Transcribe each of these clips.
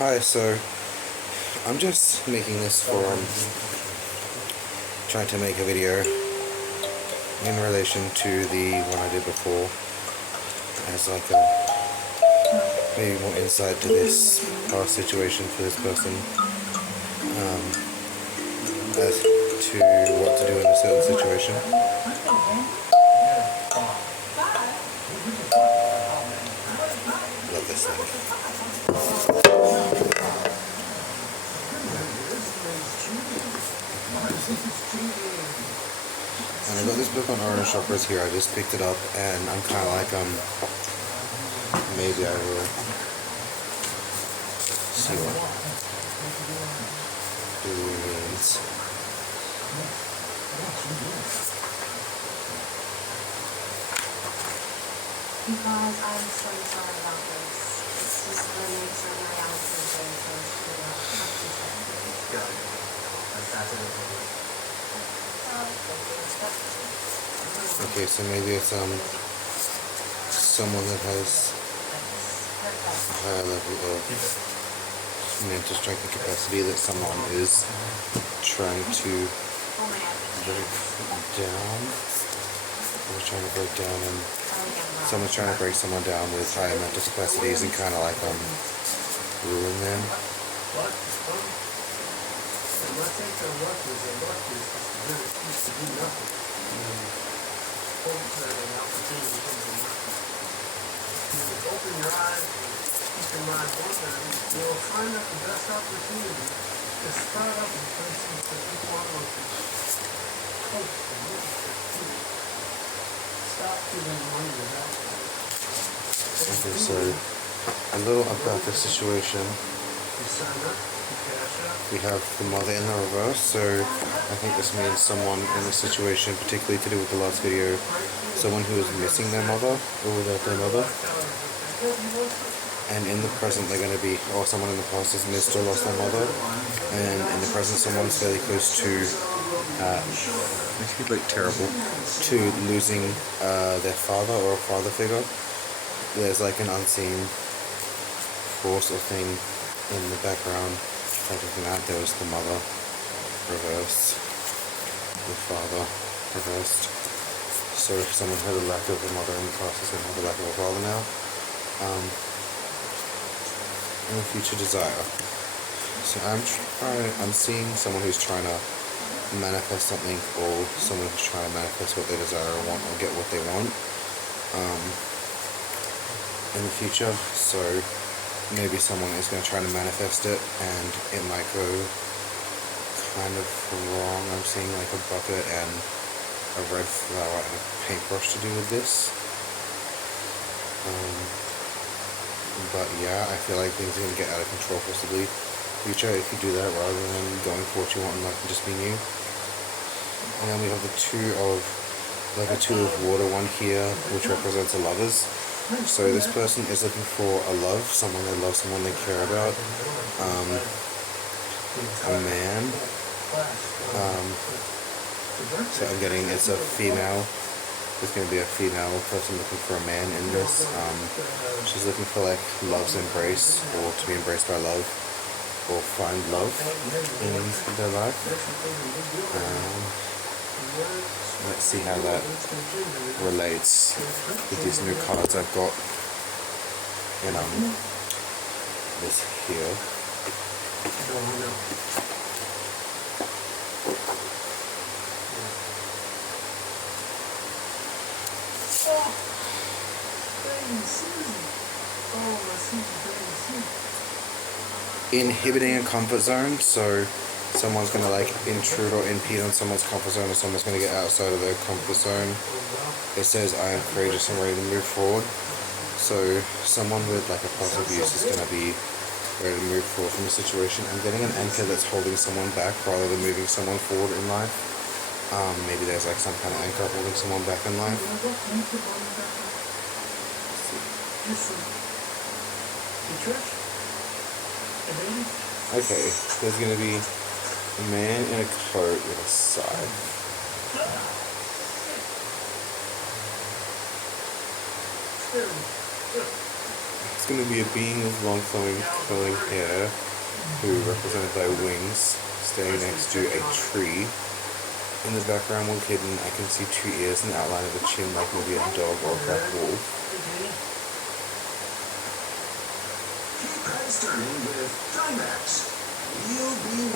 Hi, so I'm just making this for trying to make a video in relation to the one I did before as like a maybe more insight to this past situation for this person, as to what to do in a certain situation. Love this thing. And I got this book on Orange Shoppers here. I just picked it up and I'm kind of like, maybe I will see what blue means. Because I'm so sorry about this. It's just the nature of my reality is very close to what she said. Okay, so maybe it's someone that has a higher level of mental strength and capacity that someone is trying to break down. Or trying to break down, and someone's trying to break someone down with higher mental capacities and kind of like ruin them. Open your eyes and keep your mind open, you'll find that the best opportunity is start up in places that you want to coach and look at your feet. Stop giving money without Okay, so a little about the situation. you sign up, you cash up. We have the mother in the reverse, so I think this means someone in this situation, particularly to do with the last video, someone who is missing their mother or without their mother. And in the present they're going to be, or someone in the past has missed or lost their mother, and in the present someone's fairly close to, makes me look terrible, to losing their father or a father figure. There's like an unseen force or thing in the background. Like looking at, there was the mother reversed, the father reversed. So if someone had a lack of a mother in the past, is going to have a lack of a father now. And a future desire. So I'm seeing someone who's trying to manifest something, or someone who's trying to manifest what they desire or want, or get what they want in the future. So maybe someone is going to try to manifest it and it might go kind of wrong. I'm seeing like a bucket and a red flower and a paintbrush to do with this. But yeah, I feel like things are going to get out of control possibly future if you do that, rather than going for what you want in life and just being you. And then we have the two of water, one here which represents the lovers. So this person is looking for a love, someone they love, someone they care about, a man. So I'm getting, it's a female. There's going to be a female person looking for a man in this. She's looking for like love's embrace, or to be embraced by love, or find love in their life. Let's see how that relates with these new cards I've got in this here. Inhibiting a comfort zone, so someone's going to like intrude or impede on someone's comfort zone, or someone's going to get outside of their comfort zone. It says, I am courageous and ready to move forward. So someone with like a past abuse is going to be ready to move forward from a situation. I'm getting an anchor that's holding someone back rather than moving someone forward in life. Maybe there's like some kind of anchor holding someone back in life. Okay, there's going to be a man in a coat with a scythe. going to be a being with long flowing hair, who represented by wings, standing next to a tree. In the background, with hidden, I can see 2 ears and the outline of a chin, like maybe a dog or a black wolf.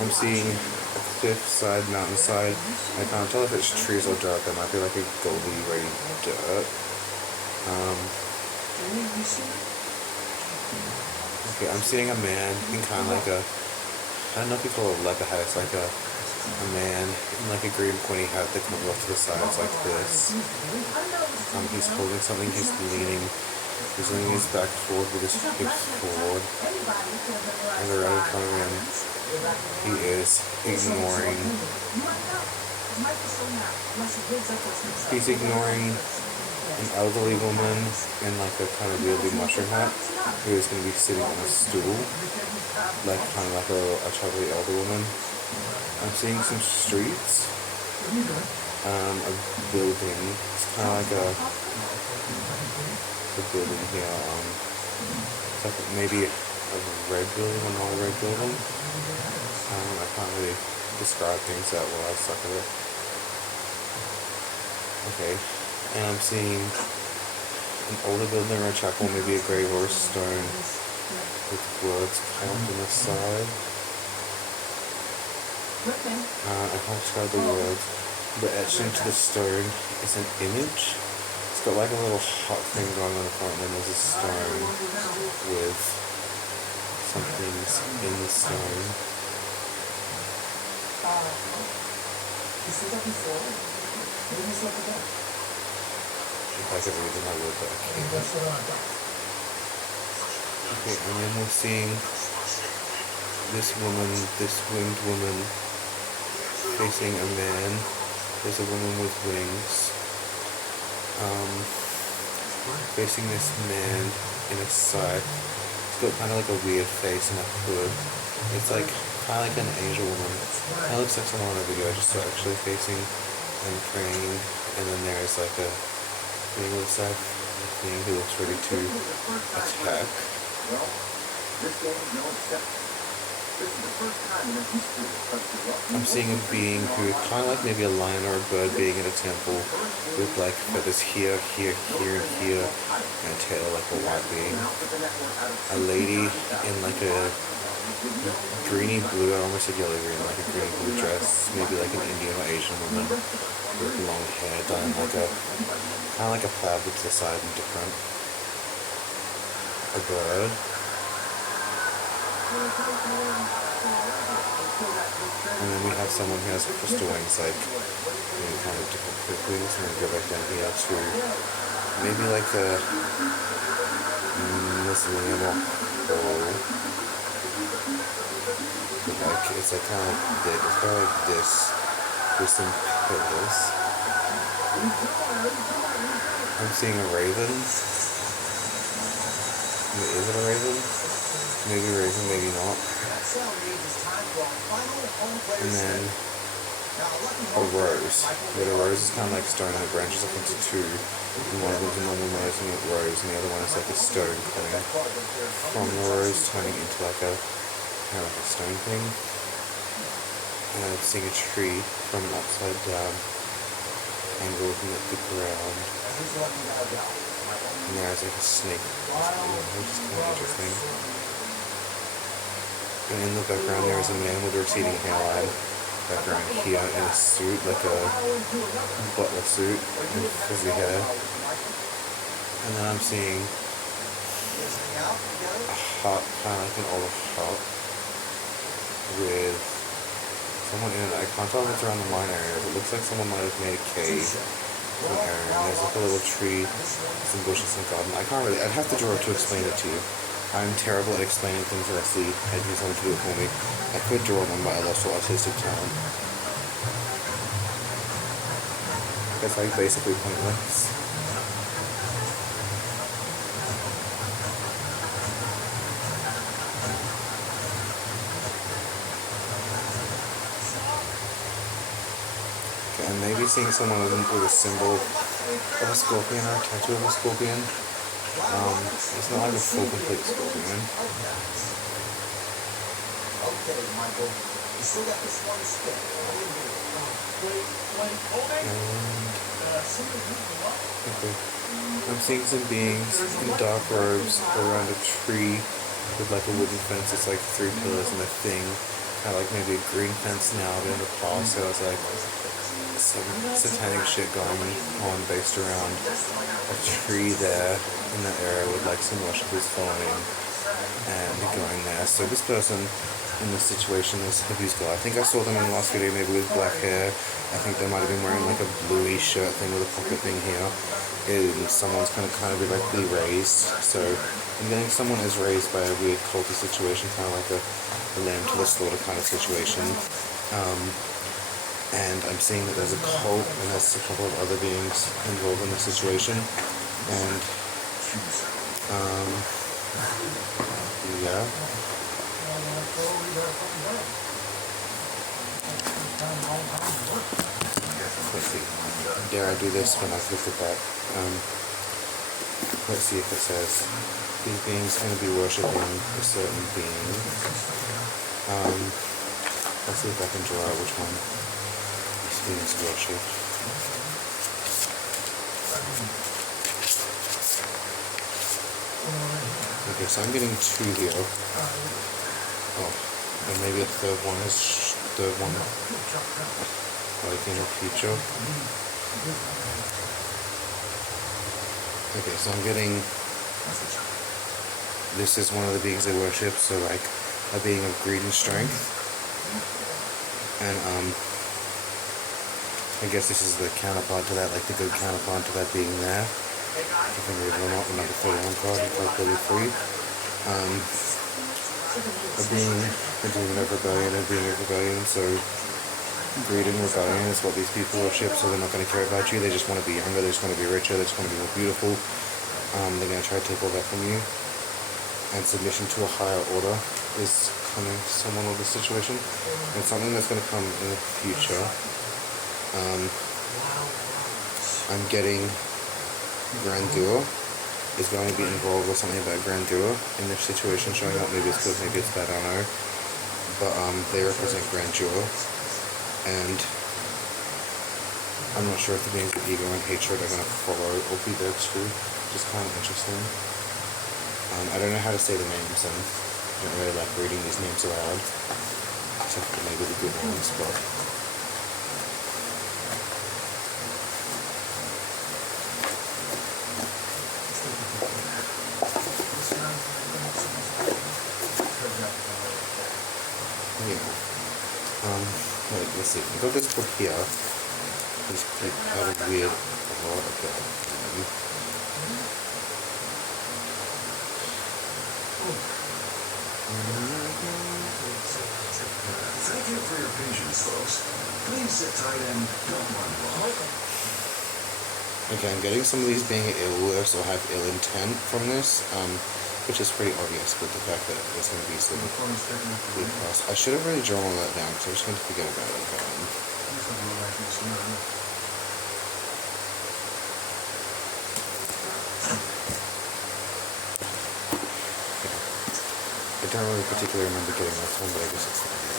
I'm seeing a cliffside, mountainside. I can't tell if it's trees or dirt. There might be like a goldy ray dirt. Okay, I'm seeing a man in kind of like a, I don't know if you call it a leopard hat. It's like a man in like a green pointy hat that comes off to the sides like this. He's holding something. He's leaning his back forward with his hips forward, and right in front of him, he is ignoring. He's ignoring an elderly woman in like a kind of weirdly mushroom hat, who is going to be sitting on a stool, like kind of like a chubby elder woman. I'm seeing some streets, a building. It's kind of like a building here. It's like maybe a red building or not a red building. I can't really describe things that well. I suck at it. Okay, and I'm seeing an older building or a chapel, maybe a grave or a stone with words carved on the side. I can't describe the words, but etched into the stone is an image. It's got like a little hot thing going on in the front, and then there's a stone with some things in the stone. If I could read them, I would, but I can't. Okay, and then we're seeing this woman, this winged woman, facing a man. There's a woman with wings, facing this man in a side. It's got kind of like a weird face and a hood. It's like kind of like an angel woman. It looks like someone on a video I just saw actually facing and praying. And then there's like a thing on the side, a thing who looks ready to attack. I'm seeing a being who is kind of like maybe a lion or a bird being in a temple with like feathers here, here, here, and here, and a tail like a white being. A lady in like a greeny blue, I almost said yellow green, like a greeny blue dress, maybe like an Indian or Asian woman with long hair done like a, kind of like a plaid to the side and different. A bird. And then we have someone who has crystal wings, like kind of different quick wings, and then go back down here to maybe like a Muslim or like it's like kind of like this, it's kind of like this with some pillars. I'm seeing a raven. Is it a raven? Maybe a raven, maybe not. And then a rose. But a rose is kind of like stone that branches up into two. And one of them's a normal nose and a rose, and the other one is like a stone coming from the rose, turning into like a kind of like a stone thing. And I'm seeing a tree from an upside down angle looking at the ground. And there's like a snake, which is kind of interesting. And in the background there is a man with a receding hairline. Background here in a suit, like a butler suit, and frizzy hair. And then I'm seeing a hut, kind of like an old hut, with someone in it. I can't tell if it's around the mine area, but it looks like someone might have made a cave in the area. And there's like a little tree, some bushes, and garden. I can't really, I'd have to draw it to explain it to you. I'm terrible at explaining things that I see. I need someone to do it for me. I could draw them, but I lost all artistic talent. That's like basically pointless. Okay, and maybe seeing someone with a symbol of a scorpion or a tattoo of a scorpion. It's not like a full complete scorpion. Okay, Michael. You still got this one stick. Okay. I'm seeing some beings in dark robes around a tree with like a wooden fence. It's like 3 pillars and a thing. Kind of like maybe a green fence now, but in the past there was like some satanic shit going on based around a tree there in that area with like some worshippers following and going there. So this person in this situation is a Hebrews guy. I think I saw them in the last video, maybe with black hair. I think they might have been wearing like a bluey shirt thing with a pocket thing here. And someone's kind of be like be raised. So I'm getting someone is raised by a weird culty situation, kind of like a lamb to the slaughter kind of situation. And I'm seeing that there's a cult and there's a couple of other beings involved in the situation. And yeah. Let's see. Dare I do this when I've looked at that? Let's see if it says these beings going to be worshipping a certain being. Let's see if I can draw out which one these beings worship. Okay, so I'm getting 2 here. Oh, and maybe a third one is the one like in the future. Okay, so I'm getting, this is one of the beings they worship, so like a being of greed and strength. And I guess this is the counterpart to that, like the good counterpart to that being there. I think we will not, number 31 card, card 33. A being, a demon of rebellion, a being of rebellion, so greed and rebellion is what these people worship, so they're not going to care about you, they just want to be younger, they just want to be richer, they just want to be more beautiful. They're going to try to take all that from you. And submission to a higher order is coming to someone with this situation. And something that's going to come in the future. I'm getting grandeur is going to be involved with something about grandeur in this situation showing up. Maybe it's good, maybe it's bad, I don't know. But they represent grandeur. And I'm not sure if the beings of ego and hatred are going to follow or be there too. Just kind of interesting. I don't know how to say the names, and I don't really like reading these names aloud, except for maybe the good ones, but yeah. Wait, let's see. I got this book here. This had a weird lot about Thank you for your patience, folks. Please sit tight and don't run long. Okay, I'm getting some of these being ill worse or have ill intent from this, which is pretty obvious with the fact that there's going to be some weird cost. I should have really drawn all that down because I was going to forget about it. I don't really particularly remember getting this one, but I guess it's not there.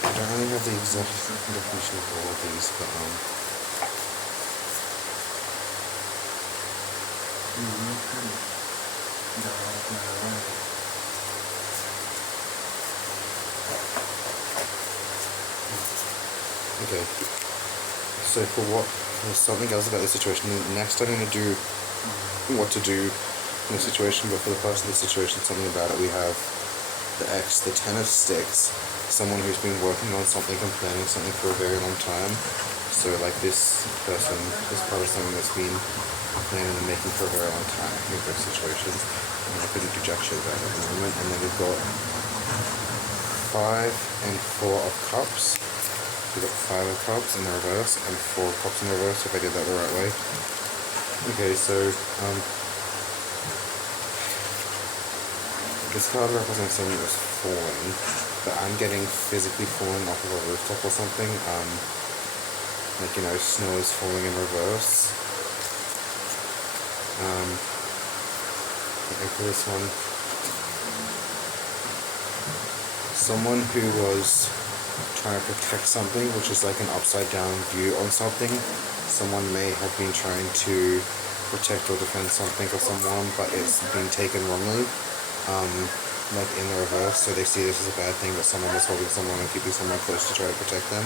I don't really have the exact definition of all of these, but okay. So for what? There's something else about this situation. Next I'm going to do what to do in this situation, but for the first of the situation, something about it. We have the X, the 10 of sticks, someone who's been working on something and planning something for a very long time. So like this person is part of something that's been planning and making for a very long time. I think those situations, and I couldn't do jack shit about it at the moment. And then we've got 5 and 4 of cups. We've got 5 of cups in the reverse and 4 of cups in the reverse, if I did that the right way. Okay, so this card represents something that was falling, but I'm getting physically falling off of a rooftop or something. like, you know, snow is falling in reverse. Like for this one, someone who was trying to protect something, which is like an upside down view on something. Someone may have been trying to protect or defend something or someone, but it's been taken wrongly, like in the reverse. So they see this as a bad thing, but someone was holding someone and keeping someone close to try to protect them.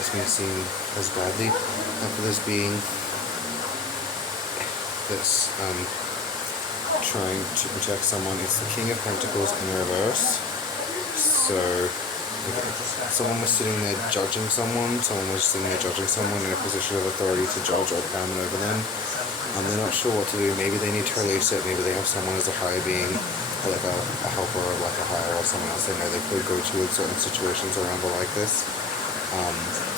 It's been seen as badly. And for this being this trying to protect someone, it's the King of Pentacles in reverse. So someone was sitting there judging someone in a position of authority to judge or dominate over them. They're not sure what to do. Maybe they need to release it. Maybe they have someone as a higher being, or like a helper, or like a higher, or someone else they know they could go to in certain situations around or like this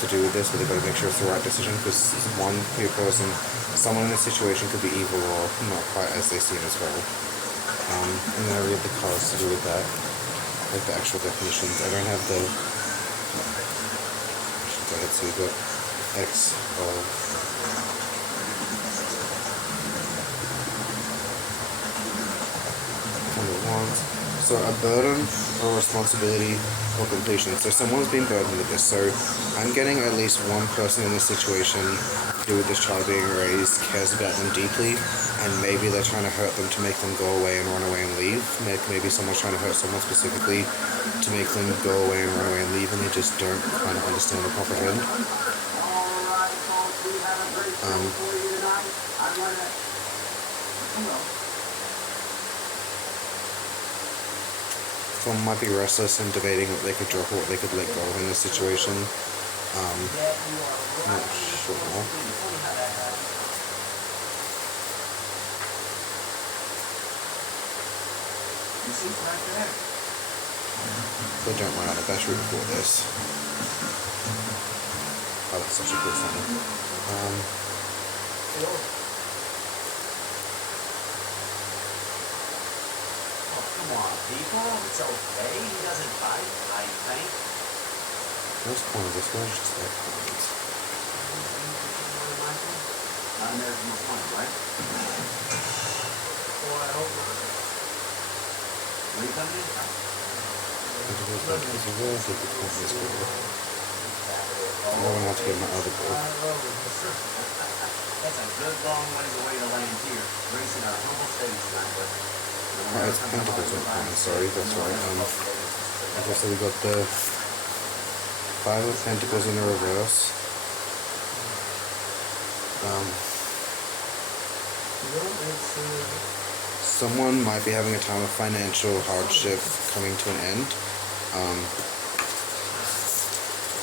to do with this, but they've got to make sure it's the right decision, because one person, someone in a situation could be evil or not quite as they seem as well. And then I read the cards to do with that, like the actual definitions. I don't have the, go ahead, so we've got X of Wands. So a burden or responsibility or completion. So someone's been burdened with this. So I'm getting at least one person in this situation who, with this child being raised, cares about them deeply, and maybe they're trying to hurt them to make them go away and run away and leave. Maybe someone's trying to hurt someone specifically to make them go away and run away and leave, and they just don't kind of understand or comprehend. Someone might be restless and debating what they could drop or what they could let go of in this situation. I'm not sure. They don't run out of battery before this. Oh, that's such a cool thing. Come on, people, it's okay. He doesn't bite, I think. Those coins, this was just like coins. There's more coins, right? Well, I hope not. Where are you coming in from? It's a really good coin this quarter. I don't want to have to get my other gold. That's a good long ways away to land here. Gracing our humble stage tonight, but Oh, it's Pentacles, not coins, sorry, that's right. Okay, so we got the Five of Pentacles in the reverse. Someone might be having a time of financial hardship coming to an end.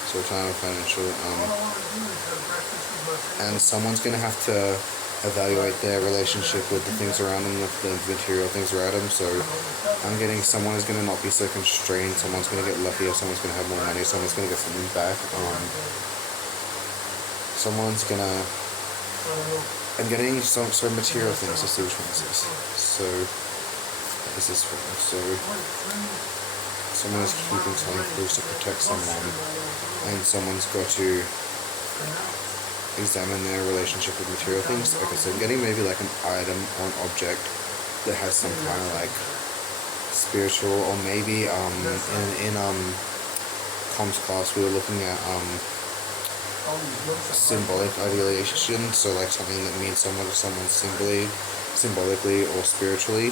So a time of financial, and someone's going to have to evaluate their relationship with the things around them, with the material things around them. So I'm getting someone is going to not be so constrained, someone's going to get luckier, someone's going to have more money, someone's going to get something back. Someone's going to, I'm getting some sort of material things. Let's see which one this is. So this is for, so someone is keeping something close to protect someone, and someone's got to examine their relationship with material things. Okay, so I'm getting maybe like an item or an object that has some kind of like spiritual, or maybe in comms class we were looking at symbolic ideation, so like something that means someone to someone symbolically or spiritually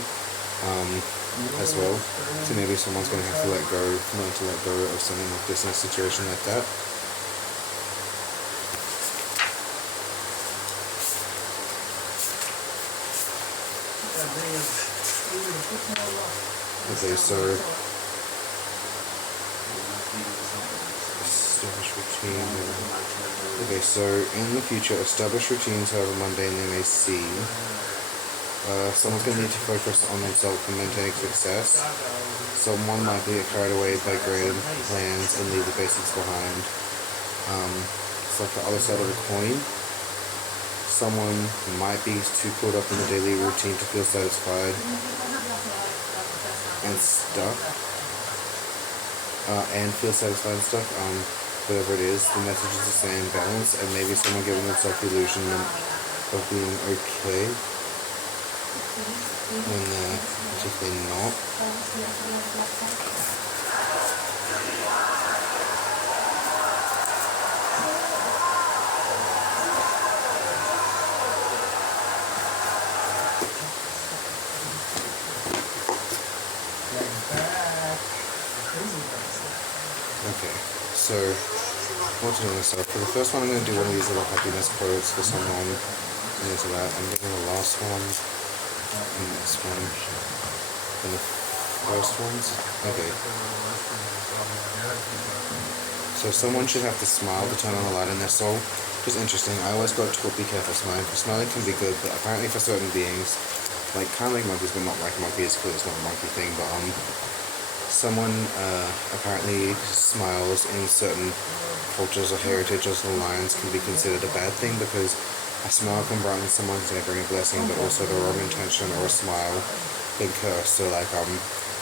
as well. So maybe someone's going to have to learn to let go of something like this in a situation like that. Okay, so establish routine. Okay, so in the future, establish routines however mundane they may seem. Someone's going to need to focus on themselves and maintaining success. Someone might get carried away by grand plans and leave the basics behind. It's like the other side of a coin. Someone might be too caught up in the daily routine to feel satisfied and stuck. whatever it is, the message is the same, balance, and maybe someone giving themselves the illusion of being okay when they're particularly not. Okay, so what to do myself? For the first one, I'm going to do one of these little happiness quotes for someone, and into that. I'm doing the last one, and this one, and the first ones. Okay. So someone should have to smile to turn on the light in their soul. Which is interesting. I always got taught be careful smiling. Because smiling can be good, but apparently for certain beings, like kind of like monkeys, but not like monkeys, because it's not a monkey thing. But someone apparently smiles in certain cultures or heritages or lines can be considered a bad thing, because a smile can brighten someone's day, bring a blessing, but also the wrong intention or a smile can curse. So like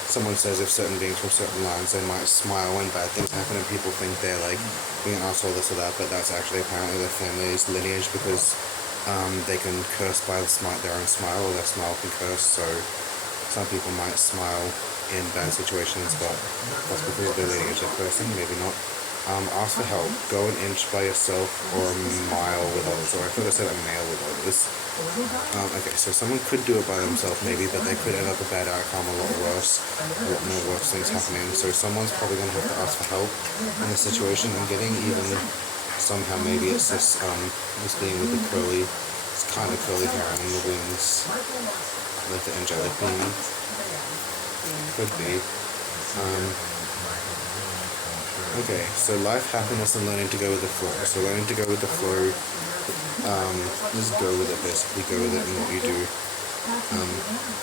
someone says if certain beings from certain lines, they might smile when bad things happen, and people think they're like being an asshole, this or that, but that's actually apparently their family's lineage, because they can curse by their own smile, or their smile can curse. So some people might smile in bad situations, but that's because of their lineage of person, maybe not. Ask for help. Go an inch by yourself or a mile with others. Or I thought I said a mile with others. Okay, so someone could do it by themselves maybe, but they could end up a bad outcome, a lot worse, a lot more worse things happening. So someone's probably going to have to ask for help in this situation. I'm getting even somehow maybe it's this being with the curly, it's kind of curly hair and the wings, like the angelic being. Could be. Okay, so life, happiness, and learning to go with the flow. So learning to go with the flow, just go with it basically, go with it in what you do,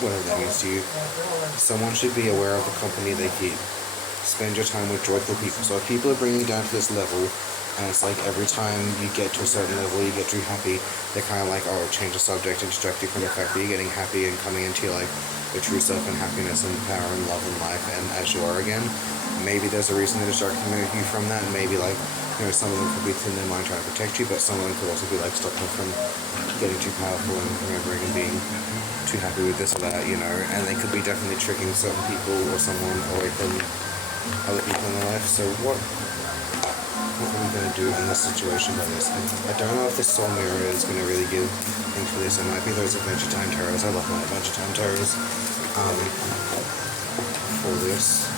whatever that means to you. Someone should be aware of the company they keep. Spend your time with joyful people. So if people are bringing you down to this level, and it's like every time you get to a certain level, you get too happy, they're kind of like, oh, change the subject and distract you from the fact that you're getting happy and coming into like your true self and happiness and power and love and life and as you are again. Maybe there's a reason to distract you from that, and maybe like, you know, some of them could be in their mind trying to protect you, but some of them could also be like stopping from getting too powerful and remembering and being too happy with this or that, you know, and they could be definitely tricking certain people or someone away from other people in their life. So what are we going to do in this situation by this? I don't know if the soul mirror is going to really give things for this. It might be those Adventure Time tarots. I love my Adventure Time tarots for this.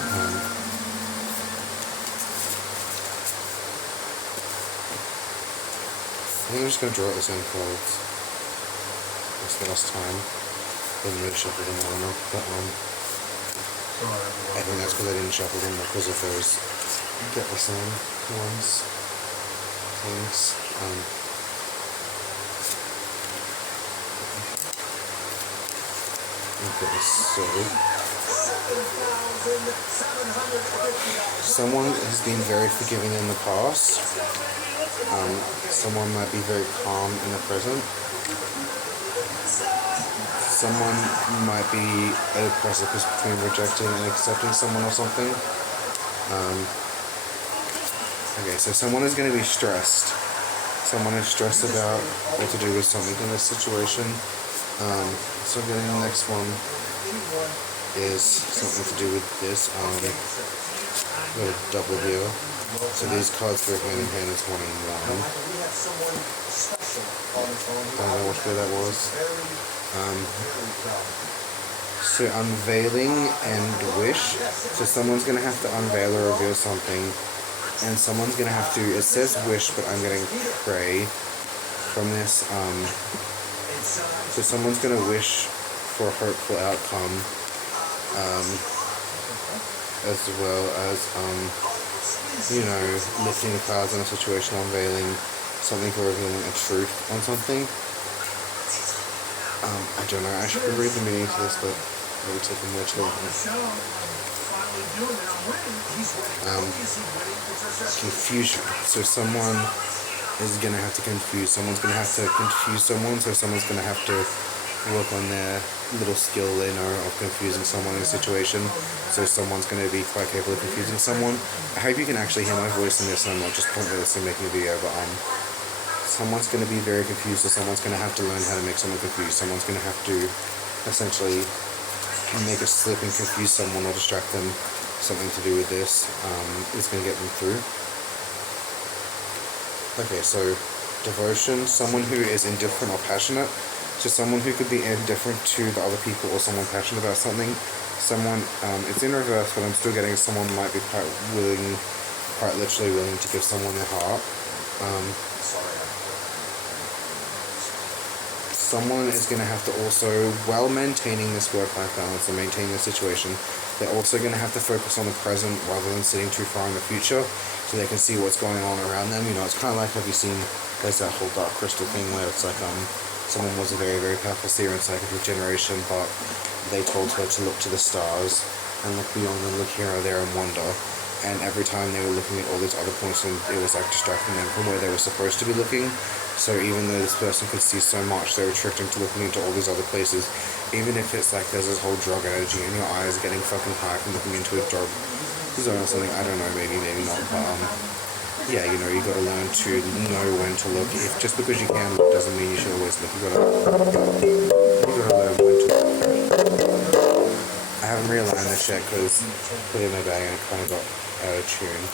I think I'm just going to draw out the same cards this last time. Didn't really shuffle them well enough, but I think that's because I didn't shuffle them because of those get the same ones. Things. Okay, so someone has been very forgiving in the past. Someone might be very calm in the present. Someone might be at a precipice between rejecting and accepting someone or something. Okay, so someone is going to be stressed. Someone is stressed about what to do with something in this situation. So getting the next one is something to do with this. Got a double here. So these cards go hand in hand as 1 and 1. I don't know which way that was. So unveiling and wish. So someone's going to have to unveil or reveal something. And someone's going to have to, it says wish, but I'm going to pray from this. So someone's going to wish for a hopeful outcome. As well as, you know, lifting the cards in a situation, unveiling something or revealing a truth on something. I don't know, I should read the meaning to this, but maybe taking much longer. Confusion. So someone is going to have to confuse. Someone's going to have to confuse someone, so someone's going to have to work on their little skill they know of confusing someone in a situation. So someone's going to be quite capable of confusing someone. I hope you can actually hear my voice in this, and I'm not just pointlessly making a video, but someone's going to be very confused, or someone's going to have to learn how to make someone confused. Someone's going to have to essentially make a slip and confuse someone or distract them. Something to do with this is going to get them through. Okay, so devotion, someone who is indifferent or passionate. So someone who could be indifferent to the other people, or someone passionate about something. Someone, it's in reverse, but I'm still getting someone might be quite literally willing to give someone their heart. Someone is going to have to also, while maintaining this work-life balance and maintaining the situation, they're also going to have to focus on the present rather than sitting too far in the future, so they can see what's going on around them. You know, it's kind of like, have you seen, there's that whole dark crystal thing where it's like, someone was a very, very powerful seer in psychic generation, but they told her to look to the stars and look beyond and look here or there and wonder. And every time they were looking at all these other points, and it was like distracting them from where they were supposed to be looking. So even though this person could see so much, they were tricked into looking into all these other places. Even if it's like there's this whole drug energy and your eyes getting fucking high from looking into a drug zone or something, I don't know, maybe not, but yeah, you know, you gotta learn to know when to look. If just because you can look doesn't mean you should always look. You gotta learn when to look. I haven't realigned this yet because I put it in my bag and it kind of got out of tune.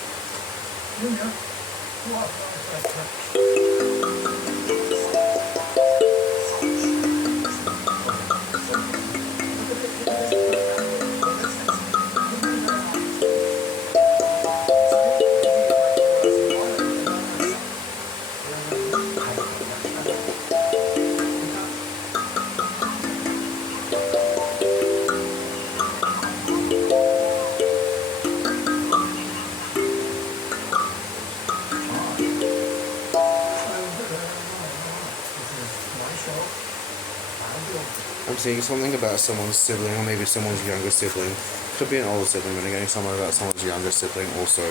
I'm seeing something about someone's sibling, or maybe someone's younger sibling. Could be an older sibling, but I'm getting something about someone's younger sibling also.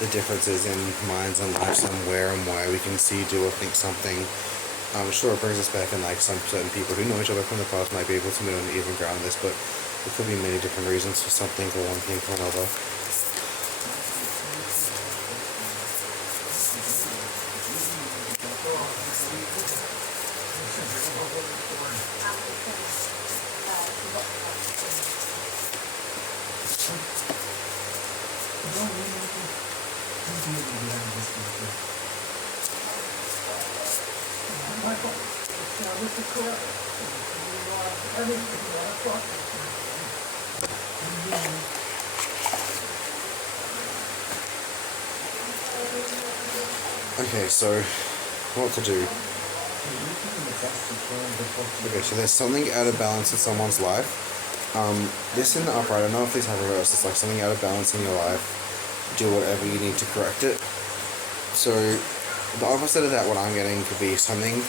The differences in minds and lives and where and why we can see, do, or think something. Sure, it brings us back, and like some certain people who know each other from the past might be able to meet on the even ground this, but there could be many different reasons for something, or one thing for another. Okay, so what to do? Okay, so there's something out of balance in someone's life. This in the upright, I don't know if these have reverse, it's like something out of balance in your life. Do whatever you need to correct it. So the opposite of that, what I'm getting, could be something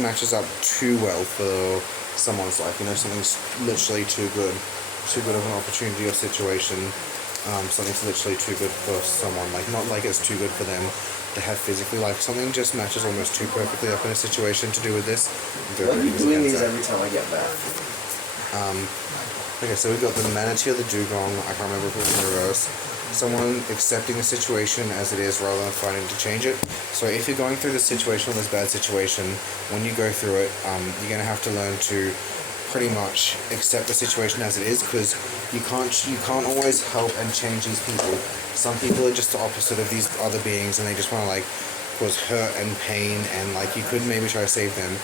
matches up too well for someone's life. You know, something's literally too good of an opportunity or situation. Something's literally too good for someone. Like, not like it's too good for them to have physically. Like, something just matches almost too perfectly up in a situation to do with this. What are you doing these every time I get back? Okay, so we've got the manatee or the dugong. I can't remember if it was in reverse. Someone accepting the situation as it is rather than fighting to change it. So if you're going through this situation or this bad situation, when you go through it, you're going to have to learn to pretty much accept the situation as it is, because you can't always help and change these people. Some people are just the opposite of these other beings, and they just want to like cause hurt and pain, and like you could maybe try to save them,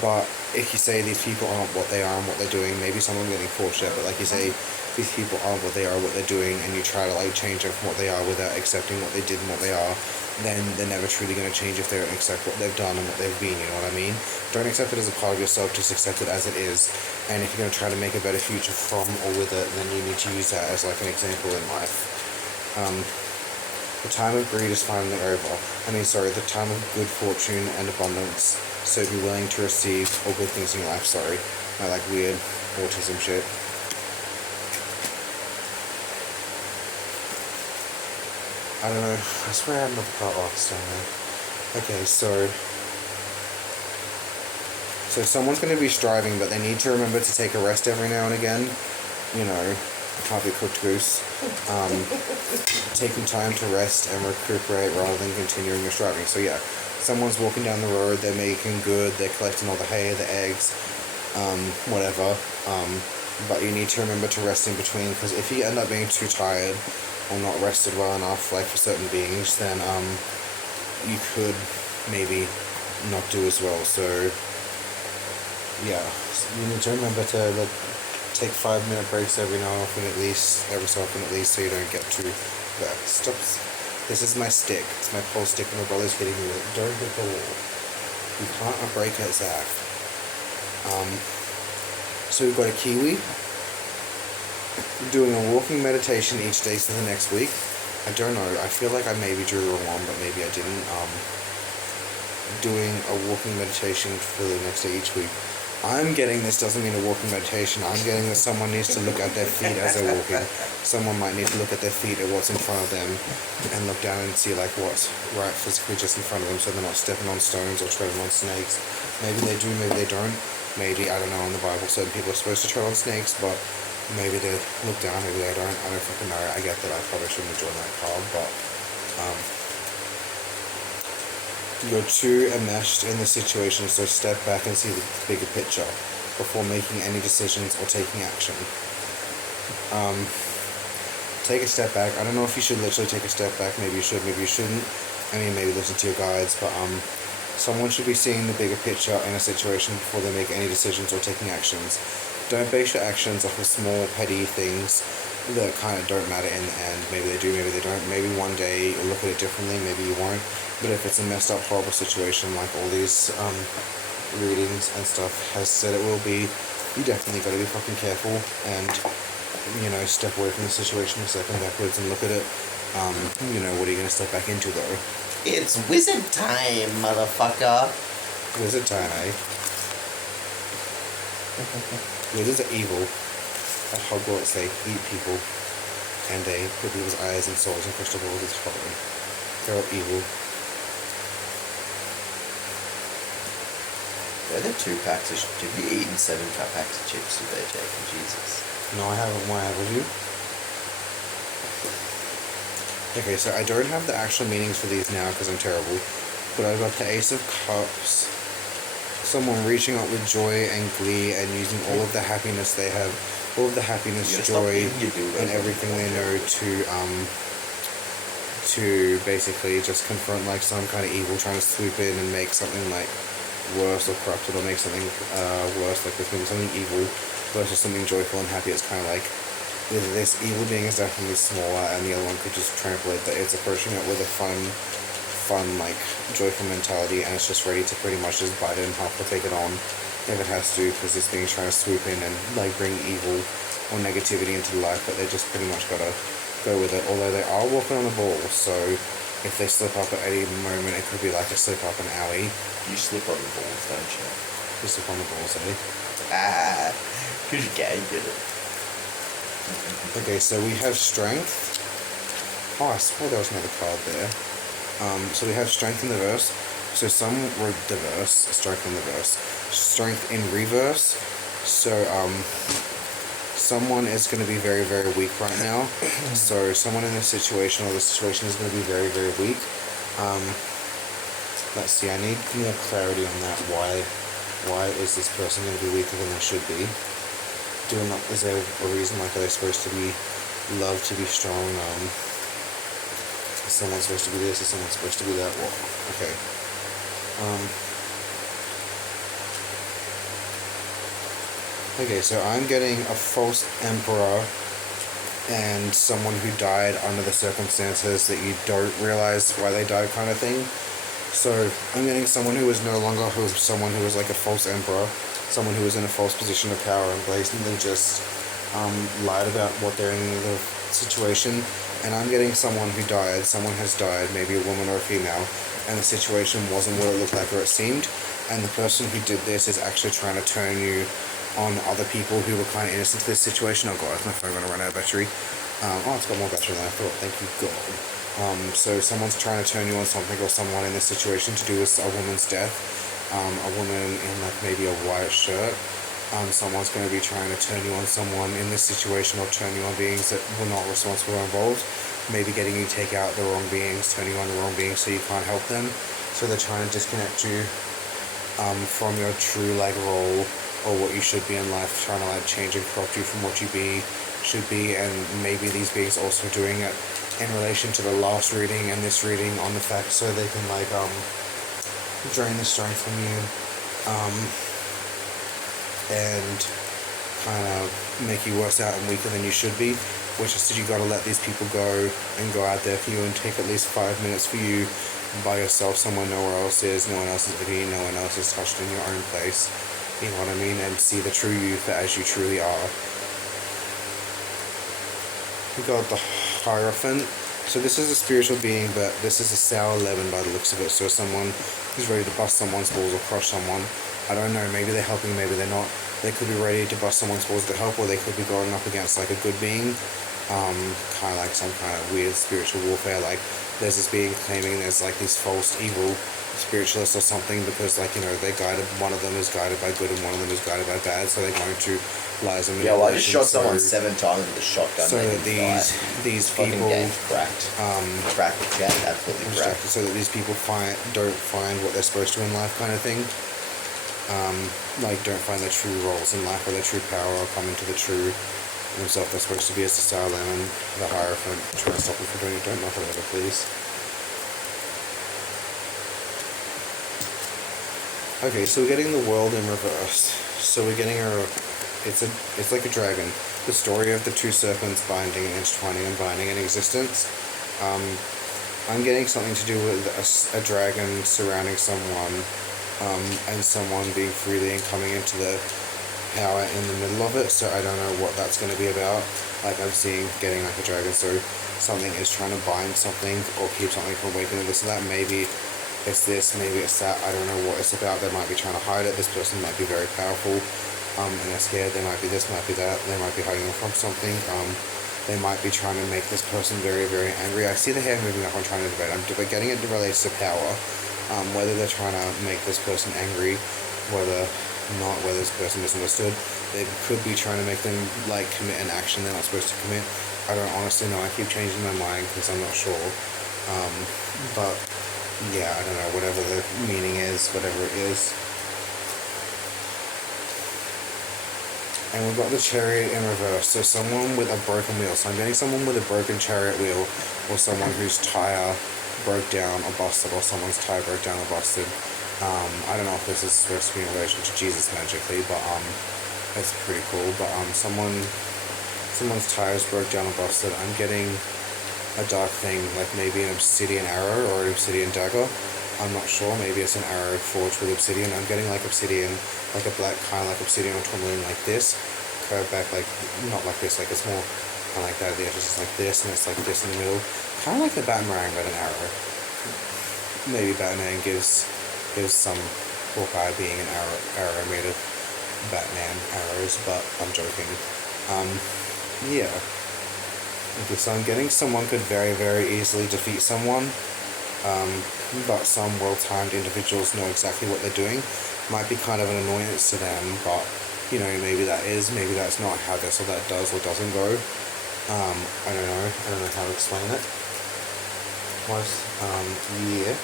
but if you say these people aren't what they are and what they're doing, maybe someone getting forced out, but like you say these people aren't what they are, what they're doing, and you try to like change them from what they are without accepting what they did and what they are, then they're never truly going to change if they don't accept what they've done and what they've been, you know what I mean? Don't accept it as a part of yourself, just accept it as it is. And if you're going to try to make a better future from or with it, then you need to use that as like an example in life. The time of greed is finally over. The time of good fortune and abundance. So be willing to receive all good things in your life, I like weird autism shit. I don't know, I swear I had another part off somewhere. Okay, so So someone's going to be striving, but they need to remember to take a rest every now and again. You know, can't be cooked goose. Taking time to rest and recuperate rather than continuing your striving. So yeah, someone's walking down the road, they're making good, they're collecting all the hay, the eggs, whatever. But you need to remember to rest in between, because if you end up being too tired or not rested well enough, like for certain beings, then you could maybe not do as well. So yeah, you need to remember to like take 5-minute breaks every now and often at least, every so often at least, so you don't get too bad. Stops. This is my stick. It's my pole stick, and my brother's hitting me with it. Don't hit the wall. You can't break it, Zach. So we've got a Kiwi doing a walking meditation each day for the next week. I don't know. I feel like I maybe drew the wrong one, but maybe I didn't. Doing a walking meditation for the next day each week. I'm getting this doesn't mean a walking meditation. I'm getting that someone needs to look at their feet as they're walking. Someone might need to look at their feet at what's in front of them and look down and see like what's right physically just in front of them, so they're not stepping on stones or treading on snakes. Maybe they do, maybe they don't. Maybe, I don't know, in the Bible certain people are supposed to tread on snakes, but maybe they look down, maybe they don't. I don't fucking know. I get that I probably shouldn't have joined that club, but you're too enmeshed in the situation, so step back and see the bigger picture before making any decisions or taking action. Take a step back. I don't know if you should literally take a step back. Maybe you should, maybe you shouldn't. I mean, maybe listen to your guides, but someone should be seeing the bigger picture in a situation before they make any decisions or taking actions. Don't base your actions off of small, petty things that kind of don't matter in the end. Maybe they do, maybe they don't. Maybe one day you'll look at it differently, maybe you won't. But if it's a messed up, horrible situation like all these readings and stuff has said it will be, you definitely got to be fucking careful and, you know, step away from the situation, step backwards and look at it. You know, what are you going to step back into though? It's wizard time, motherfucker. Wizard time, eh? Wizards are evil. At Hogwarts, they eat people, and they put people's eyes and souls in crystal balls. It's horrible. They're all evil. Where are the 2 packs of... Have you eaten 7 packs of chips today, Jake? Jesus. No, I haven't. Why have you? Okay, so I don't have the actual meanings for these now because I'm terrible, but I've got the Ace of Cups, someone reaching out with joy and glee and using all of the happiness they have, all of the happiness, joy, and everything they know to basically just confront like some kind of evil trying to swoop in and make something like worse or corrupted, or make something worse, like there's maybe something evil versus something joyful and happy. It's kind of like this evil being is definitely smaller, and the other one could just translate that it's approaching it with a fun like joyful mentality, and it's just ready to pretty much just bite it in half or take it on if it has to, because this being's trying to swoop in and like bring evil or negativity into life, but they just pretty much gotta go with it. Although they are walking on a ball, so if they slip up at any moment, it could be like a slip up an owie. You slip on the balls, don't you? You slip on the balls, eh? Ah, because you gay, get it. Okay, so we have strength. Oh, I swear there was another card there. So we have strength in the verse. So some were diverse, strength in the verse. Strength in reverse. So someone is going to be very, very weak right now. So someone in this situation, or this situation, is going to be very, very weak. Let's see, I need more clarity on that. Why is this person going to be weaker than they should be? Is there a reason, like, are they supposed to be loved to be strong? Is someone supposed to be this? Is someone supposed to be that? Well, okay. Okay, so I'm getting a false emperor and someone who died under the circumstances that you don't realize why they died, kind of thing. So I'm getting someone who is no longer someone who is like a false emperor, someone who is in a false position of power and blatantly just lied about what they're in the situation. And I'm getting someone who died, someone has died, maybe a woman or a female, and the situation wasn't what it looked like or it seemed, and the person who did this is actually trying to turn you on other people who were kind of innocent to this situation. Oh god, is my phone going to run out of battery? Oh, it's got more battery than I thought, thank you god. So someone's trying to turn you on something or someone in this situation to do with a woman's death, a woman in like maybe a white shirt. Someone's going to be trying to turn you on someone in this situation, or turn you on beings that were not responsible or involved. Maybe getting you to take out the wrong beings, turning you on the wrong beings so you can't help them. So they're trying to disconnect you from your true like role or what you should be in life, trying to like change and corrupt you from what you should be. And maybe these beings also doing it in relation to the last reading and this reading on the fact so they can like drain the strength from you and kind of make you worse out and weaker than you should be, which is that you got to let these people go and go out there for you and take at least 5 minutes for you by yourself somewhere nowhere else is, no one else is looking, no one else is touched in your own place, you know what I mean, and see the true you for as you truly are. We got the Hierophant. So this is a spiritual being, but this is a sour lemon by the looks of it. So someone who's ready to bust someone's balls or crush someone. I don't know, maybe they're helping, maybe they're not. They could be ready to bust someone's balls to help, or they could be going up against like a good being. Kind of like some kind of weird spiritual warfare. Like there's this being claiming there's like these false evil spiritualists or something, because like, you know, they're guided, one of them is guided by good and one of them is guided by bad, so they're going to lies and Yeah, well, I just shot so, someone 7 times with a shotgun. so that these fucking people game's cracked. Cracked, yeah, absolutely cracked. so that these people don't find what they're supposed to in life, kind of thing. Like don't find their true roles in life or their true power, or come into the true themselves they're supposed to be, as the Star Lemon, the Hierophant. Try to stop them from doing it. Don't knock it over, please. Okay, so we're getting the world in reverse. So we're getting it's like a dragon. The story of the two serpents binding and intertwining and binding in existence. I'm getting something to do with a dragon surrounding someone, and someone being freely and coming into the power in the middle of it. So I don't know what that's going to be about. Like I'm seeing getting like a dragon, so something is trying to bind something or keep something from awakening, this and that. Maybe it's this, maybe it's that. I don't know what it's about. They might be trying to hide it. This person might be very powerful, and they're scared. They might be this, might be that. They might be hiding from something. They might be trying to make this person very, very angry. I see the hair moving up. I'm trying to debate. I'm getting it relates to power. Whether they're trying to make this person angry, whether this person misunderstood. They could be trying to make them like commit an action they're not supposed to commit. I don't honestly know. I keep changing my mind because I'm not sure. But yeah, I don't know. Whatever the meaning is, whatever it is. And we've got the Chariot in reverse. So someone with a broken wheel. So I'm getting someone with a broken chariot wheel, or someone whose tire broke down or busted, or someone's tire broke down or busted. I don't know if this is supposed to be in relation to Jesus magically, but it's pretty cool. But someone's tires broke down or busted. I'm getting a dark thing, like maybe an obsidian arrow or an obsidian dagger. I'm not sure. Maybe it's an arrow forged with obsidian. I'm getting like obsidian, like a black kind of like obsidian or tourmaline, like this, curved back, like not like this. Like it's more kind of like that at the edges. It's like this, and it's like this in the middle, kind of like the Batman but an arrow. Maybe Batman gives some Hawkeye being an arrow made of Batman arrows, but I'm joking. Yeah. Okay, so I'm getting someone could very, very easily defeat someone, but some well-timed individuals know exactly what they're doing. Might be kind of an annoyance to them, but you know, maybe that is, maybe that's not how this or that does or doesn't go. I don't know how to explain it. Yeah.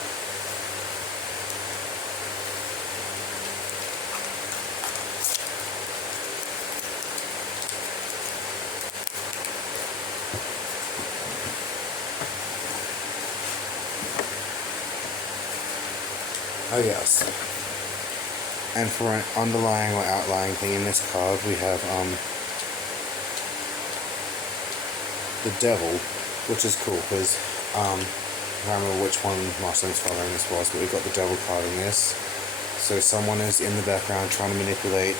Oh yes. And for an underlying or outlying thing in this card, we have the Devil, which is cool because I can't remember which one Marcel's following this was, but we got the Devil card in this. So someone is in the background trying to manipulate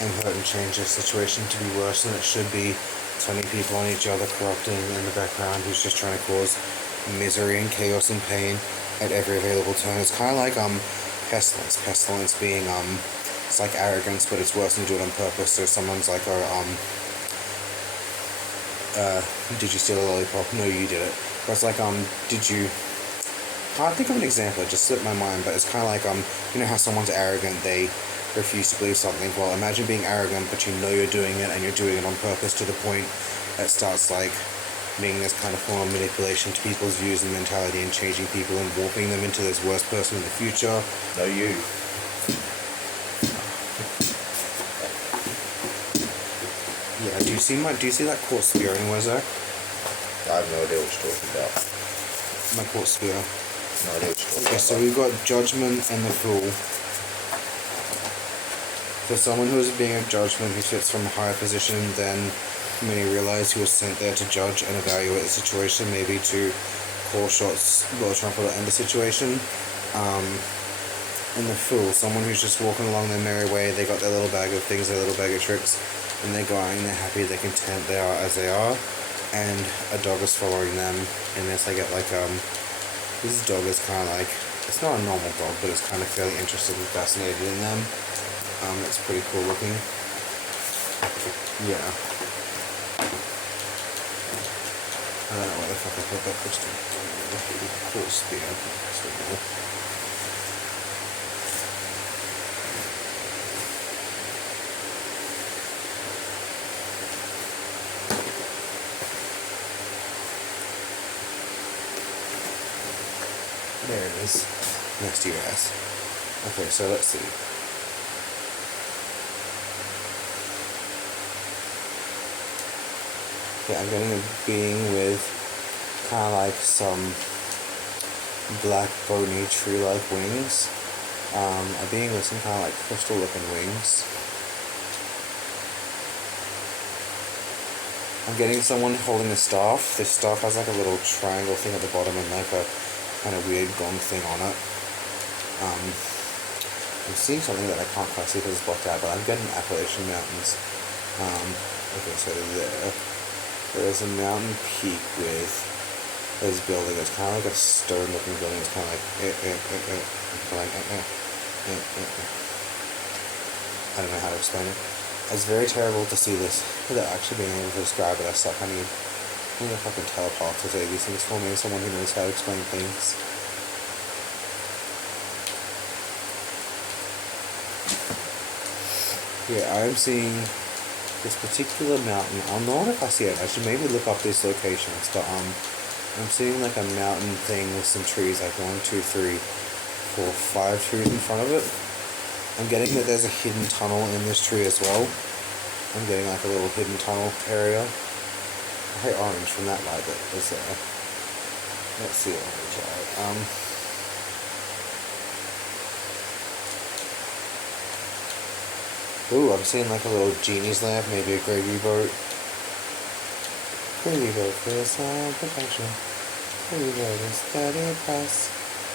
and hurt and change the situation to be worse than it should be, turning people on each other, corrupting in the background, who's just trying to cause misery and chaos and pain at every available turn. It's kind of like pestilence. Pestilence being it's like arrogance, but it's worse than do it on purpose. So someone's like, did you steal a lollipop? No, you did it. But it's like, did you can't think of an example, it just slipped my mind, but it's kind of like, you know how someone's arrogant, they refuse to believe something. Well, imagine being arrogant, but you know you're doing it, and you're doing it on purpose to the point that starts like being this kind of form of manipulation to people's views and mentality and changing people and warping them into this worst person in the future. No, you. Yeah, do you see that quartz sphere anywhere, Zach? I have no idea what you're talking about. My quartz sphere. No idea what you're talking Okay, about. so we've got judgment and the fool. For someone who is being a judgment who sits from a higher position than many realize, who was sent there to judge and evaluate the situation, maybe to call shots, blow a trumpet, or end the situation. And the fool, someone who's just walking along their merry way, they got their little bag of things, their little bag of tricks, and they're going, they're happy, they're content, they are as they are, and a dog is following them, and this I get like, this dog is kind of like, it's not a normal dog, but it's kind of fairly interested and fascinated in them. It's pretty cool looking. Yeah. I don't know where the fuck I put that crystal. Cool spear. There it is. Next to your ass. Okay, so let's see. Okay, I'm getting a being with kind of like some black bony tree-like wings. A being with some kind of like crystal-looking wings. I'm getting someone holding a staff. This staff has like a little triangle thing at the bottom and like a kind of weird gong thing on it. I'm seeing something that I can't quite see because it's blocked out, but I'm getting Appalachian Mountains. Okay, so there's a mountain peak with this building. It's kind of like a stone-looking building. It's kind of like I don't know how to explain it. It's very terrible to see this without actually being able to describe it. I suck. I need a fucking telepath to say these things for me, someone who knows how to explain things. Yeah, I'm seeing this particular mountain. I'm not if I see it. I should maybe look up these locations, but I'm seeing like a mountain thing with some trees, like 1, 2, 3, 4, 5 trees in front of it. I'm getting that there's a hidden tunnel in this tree as well. I'm getting like a little hidden tunnel area. I hate orange from that light that is there. Let's see orange light. Ooh, I'm seeing like a little genie's lamp, maybe a gravy boat. Gravy boat for some protection. Gravy boat is 30 plus.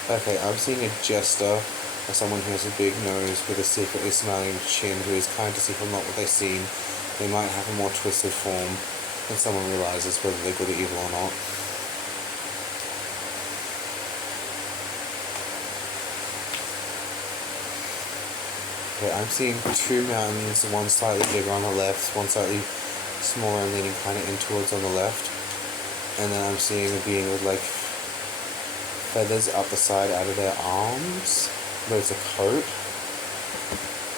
Okay, I'm seeing a jester, or someone who has a big nose with a secretly smiling chin, who is kind to see from not what they've seen. They might have a more twisted form than someone realizes, whether they're good or evil or not. Okay, I'm seeing 2 mountains, one slightly bigger on the left, one slightly smaller and leaning kind of in towards on the left. And then I'm seeing a being with like feathers up the side out of their arms, but it's a coat.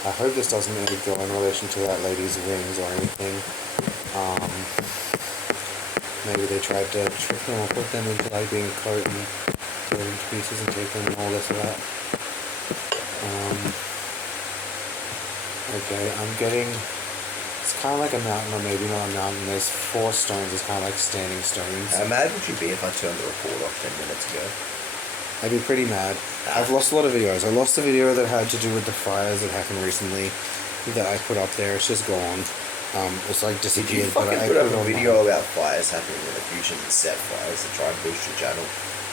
I hope this doesn't really go in relation to that lady's wings or anything. Maybe they tried to trick them or put them into like being a coat and tear them to pieces and take them and all this or that. Okay, I'm getting, it's kind of like a mountain, or maybe not a mountain. There's 4 stones, it's kind of like standing stones. How mad would you be if I turned the record off 10 minutes ago? I'd be pretty mad. I've lost a lot of videos. I lost a video that had to do with the fires that happened recently that I put up there. It's just gone. It's like Did you disappeared. fucking I put up it a on video about fires happening in the fusion and set fires to try and boost your channel?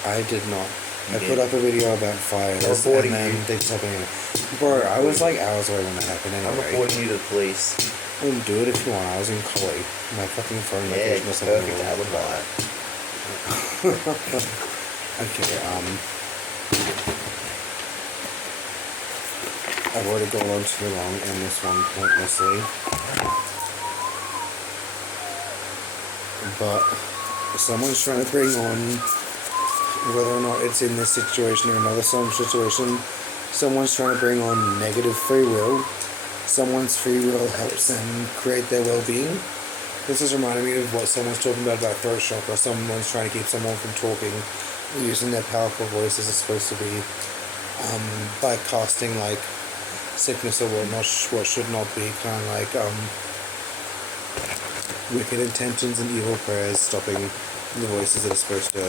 I did not. You I did. put up a video about fires, I'm reporting and then you. they just happened anyway. Bro, I was like hours away when that happened I'm anyway. reporting you to the police. Well, do it if you want. I was in Collie. My fucking phone Yeah, location or something. perfect alibi. Okay, I've already gone on too long in this one pointlessly. But someone's trying to bring on whether or not it's in this situation or another some situation, someone's trying to bring on negative free will. Someone's free will helps them create their well-being. This is reminding me of what someone's talking about throat chakra. Someone's trying to keep someone from talking, using their powerful voice as it's supposed to be, by casting like sickness or whatnot, what should not be, kind of like wicked intentions and evil prayers, stopping the voices that are supposed to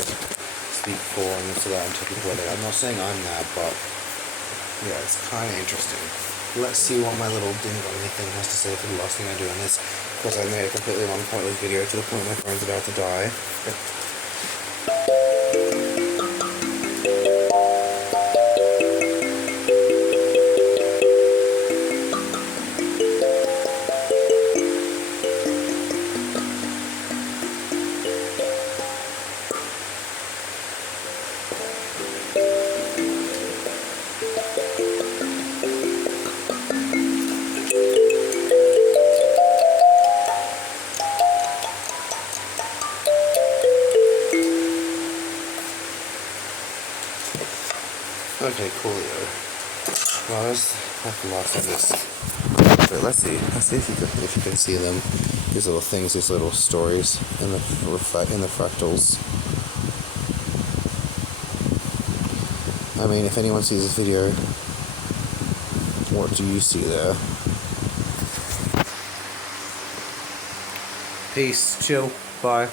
speak for and so that and taking away. I'm not saying I'm that, but yeah, it's kind of interesting. Let's see what my little ding-dongy thing has to say for the last thing I do on this. Of course, I made a completely long pointless video to the point my phone's about to die. Okay, coolio. Well, that's the last of this. But let's see if you can see them. These little things, these little stories in the fractals. I mean, if anyone sees this video, what do you see there? Peace, chill, bye.